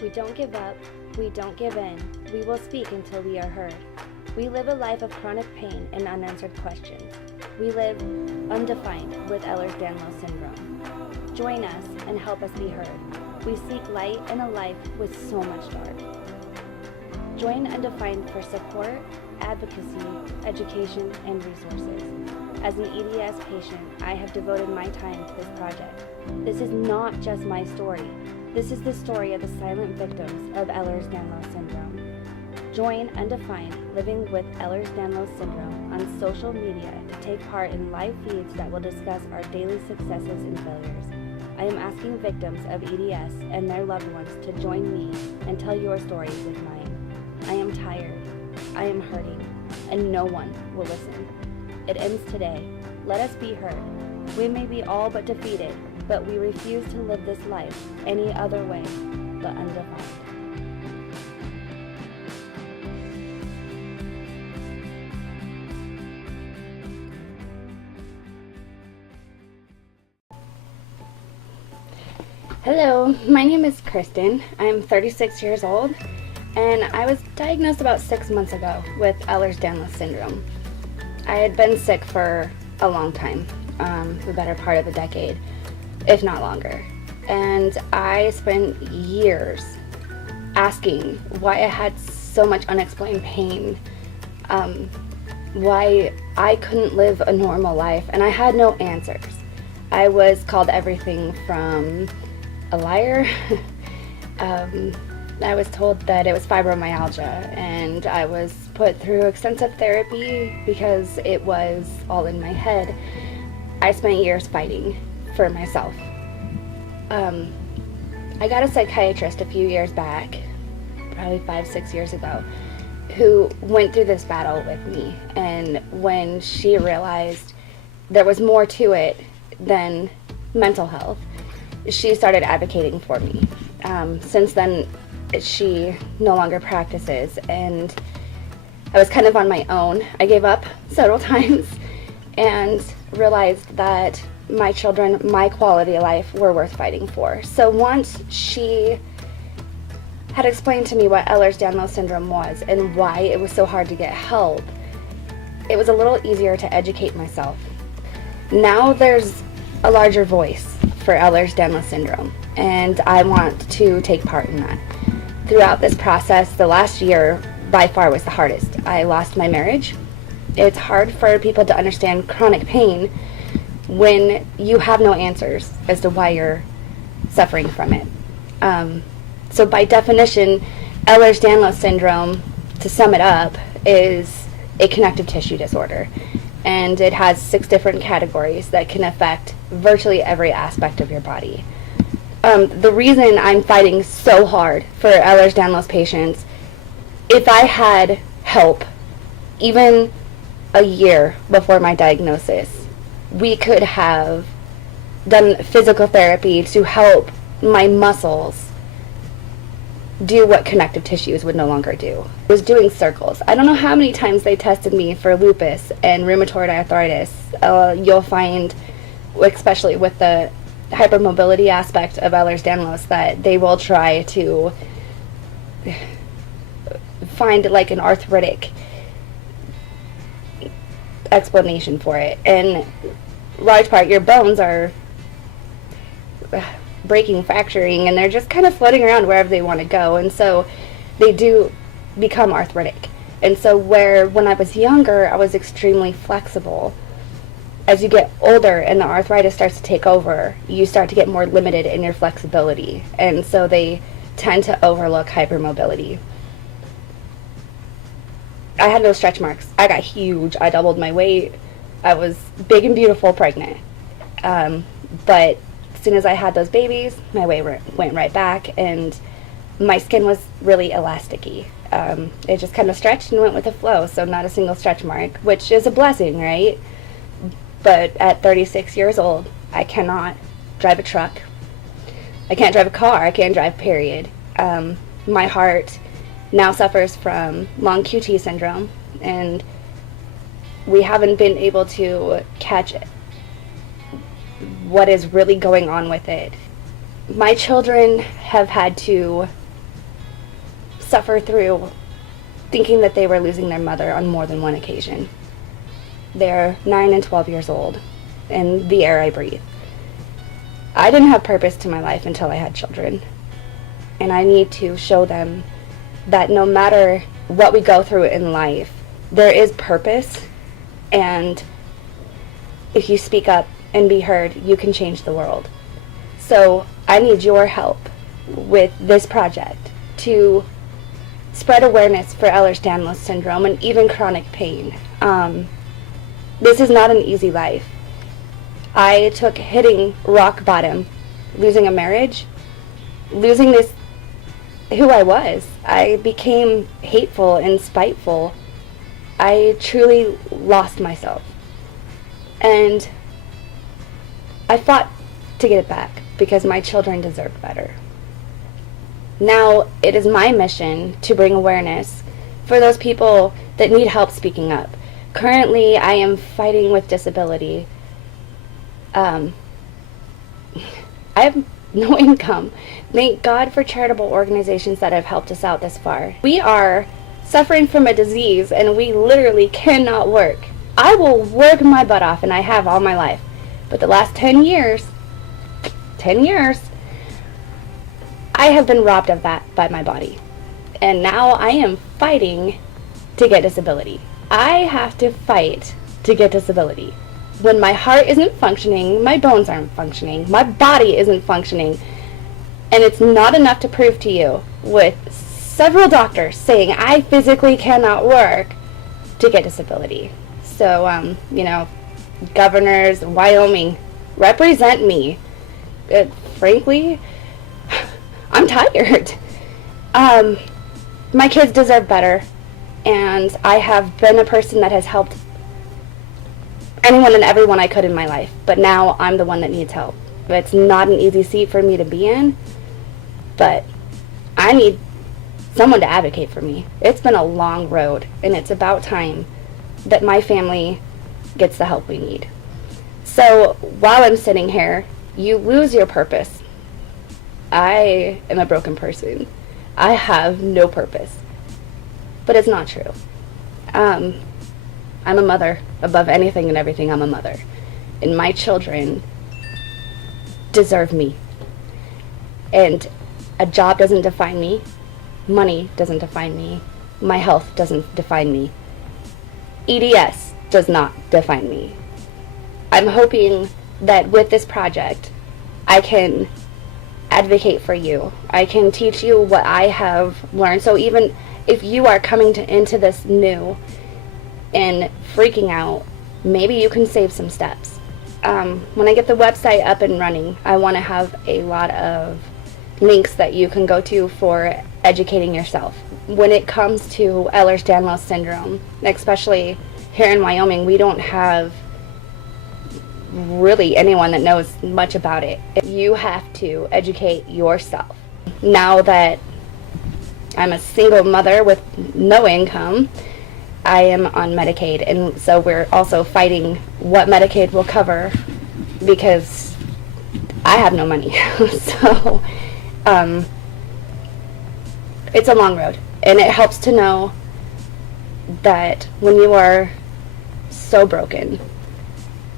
We don't give up, we don't give in, we will speak until we are heard. We live a life of chronic pain and unanswered questions. We live undefined with Ehlers-Danlos syndrome. Join us and help us be heard. We seek light in a life with so much dark. Join unDefined for support, advocacy, education, and resources. As an EDS patient, I have devoted my time to this project. This is not just my story. This is the story of the silent victims of Ehlers-Danlos syndrome. Join unDefined Living with Ehlers-Danlos syndrome on social media to take part in live feeds that will discuss our daily successes and failures. I am asking victims of EDS and their loved ones to join me and tell your stories with mine. I am tired, I am hurting, and no one will listen. It ends today. Let us be heard. We may be all but defeated, but we refuse to live this life any other way but undefined. Hello, my name is Kristen. I'm 36 years old, and I was diagnosed about 6 months ago with Ehlers-Danlos syndrome. I had been sick for a long time, the better part of a decade, if not longer. And I spent years asking why I had so much unexplained pain, why I couldn't live a normal life, and I had no answers. I was called everything from a liar. I was told that it was fibromyalgia, and I was put through extensive therapy because it was all in my head. I spent years fighting for myself. I got a psychiatrist a few years back, probably 5-6 years ago, who went through this battle with me, and when she realized there was more to it than mental health, she started advocating for me. Since then, she no longer practices, and I was kind of on my own. I gave up several times and realized that my children, my quality of life, were worth fighting for. So once she had explained to me what Ehlers-Danlos syndrome was and why it was so hard to get help, it was a little easier to educate myself. Now there's a larger voice for Ehlers-Danlos syndrome, and I want to take part in that. Throughout this process, the last year by far was the hardest. I lost my marriage. It's hard for people to understand chronic pain when you have no answers as to why you're suffering from it. So by definition, Ehlers-Danlos syndrome, to sum it up, is a connective tissue disorder. And it has 6 different categories that can affect virtually every aspect of your body. The reason I'm fighting so hard for Ehlers-Danlos patients, if I had help, even a year before my diagnosis, we could have done physical therapy to help my muscles do what connective tissues would no longer do. I was doing circles. I don't know how many times they tested me for lupus and rheumatoid arthritis. You'll find, especially with the hypermobility aspect of Ehlers-Danlos, that they will try to find like an arthritic explanation for it. And large part, your bones are breaking, fracturing, and they're just kind of floating around wherever they want to go, and so they do become arthritic. And so when I was younger, I was extremely flexible. As you get older and the arthritis starts to take over, you start to get more limited in your flexibility, and so they tend to overlook hypermobility. I had no stretch marks. I got huge. I doubled my weight. I was big and beautiful pregnant. But as soon as I had those babies, my weight went right back, and my skin was really elasticy. It just kind of stretched and went with the flow, so not a single stretch mark, which is a blessing, right? But at 36 years old, I cannot drive a truck. I can't drive a car. I can't drive, period. My heart now suffers from long QT syndrome, and we haven't been able to catch what is really going on with it. My children have had to suffer through thinking that they were losing their mother on more than one occasion. They're 9 and 12 years old, and the air I breathe. I didn't have purpose to my life until I had children. And I need to show them that no matter what we go through in life, there is purpose, and if you speak up and be heard, you can change the world. So I need your help with this project to spread awareness for Ehlers-Danlos syndrome and even chronic pain. This is not an easy life. I took hitting rock bottom, losing a marriage, losing this, who I was. I became hateful and spiteful. I truly lost myself. And I fought to get it back because my children deserved better. Now it is my mission to bring awareness for those people that need help speaking up. Currently, I am fighting with disability. I have no income. Thank God for charitable organizations that have helped us out this far. We are suffering from a disease and we literally cannot work. I will work my butt off, and I have all my life. But the last 10 years, I have been robbed of that by my body. And now I am fighting to get disability. I have to fight to get disability. When my heart isn't functioning, my bones aren't functioning, my body isn't functioning, and it's not enough to prove to you with several doctors saying I physically cannot work to get disability. So, governors, Wyoming, represent me. Frankly, I'm tired. My kids deserve better, and I have been a person that has helped anyone and everyone I could in my life, but now I'm the one that needs help. It's not an easy seat for me to be in, but I need someone to advocate for me. It's been a long road, and it's about time that my family gets the help we need. So while I'm sitting here, you lose your purpose. I am a broken person. I have no purpose. But it's not true. I'm a mother. Above anything and everything, I'm a mother. And my children deserve me. And a job doesn't define me. Money doesn't define me. My health doesn't define me. EDS does not define me. I'm hoping that with this project, I can advocate for you. I can teach you what I have learned. So even if you are coming into this new and freaking out, maybe you can save some steps. When I get the website up and running, I want to have a lot of links that you can go to for educating yourself. When it comes to Ehlers-Danlos syndrome, especially here in Wyoming, we don't have really anyone that knows much about it. You have to educate yourself. Now that I'm a single mother with no income, I am on Medicaid, and so we're also fighting what Medicaid will cover because I have no money. So it's a long road, and it helps to know that when you are so broken,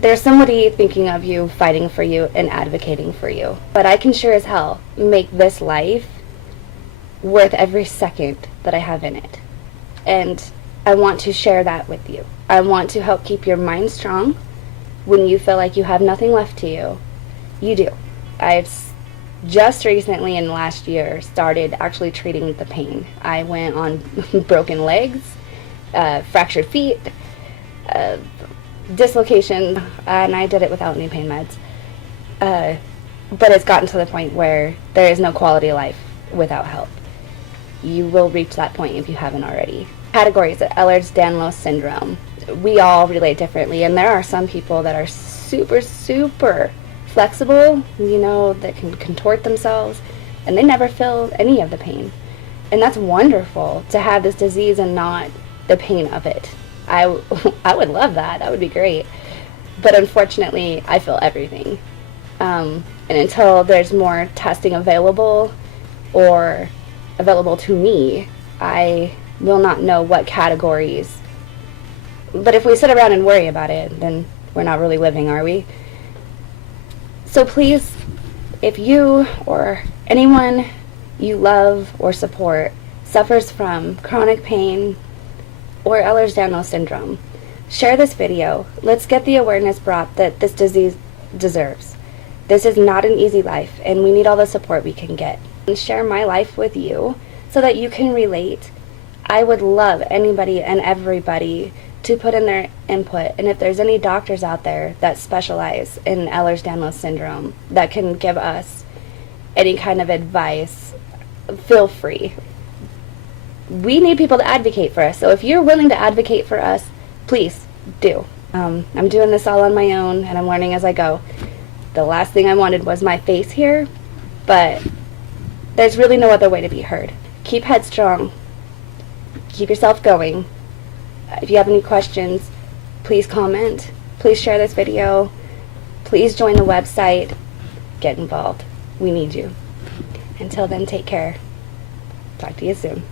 there's somebody thinking of you, fighting for you, and advocating for you. But I can sure as hell make this life worth every second that I have in it. And I want to share that with you. I want to help keep your mind strong when you feel like you have nothing left to you. You do. I've just recently in the last year started actually treating the pain. I went on broken legs, fractured feet, dislocation, and I did it without any pain meds. But it's gotten to the point where there is no quality of life without help. You will reach that point if you haven't already. Categories of Ehlers-Danlos syndrome. We all relate differently, and there are some people that are super flexible, that can contort themselves, and they never feel any of the pain. And that's wonderful to have this disease and not the pain of it. I would love that. That would be great. But unfortunately, I feel everything. And until there's more testing available or available to me, I will not know what categories. But if we sit around and worry about it, then we're not really living, are we? So please, if you or anyone you love or support suffers from chronic pain or Ehlers-Danlos syndrome, share this video. Let's get the awareness brought that this disease deserves. This is not an easy life, and we need all the support we can get. And share my life with you so that you can relate. I would love anybody and everybody to put in their input, and if there's any doctors out there that specialize in Ehlers-Danlos syndrome that can give us any kind of advice, feel free. We need people to advocate for us, so if you're willing to advocate for us, please do. I'm doing this all on my own, and I'm learning as I go. The last thing I wanted was my face here, but there's really no other way to be heard. Keep headstrong. Keep yourself going. If you have any questions, please comment. Please share this video. Please join the website. Get involved. We need you. Until then, take care. Talk to you soon.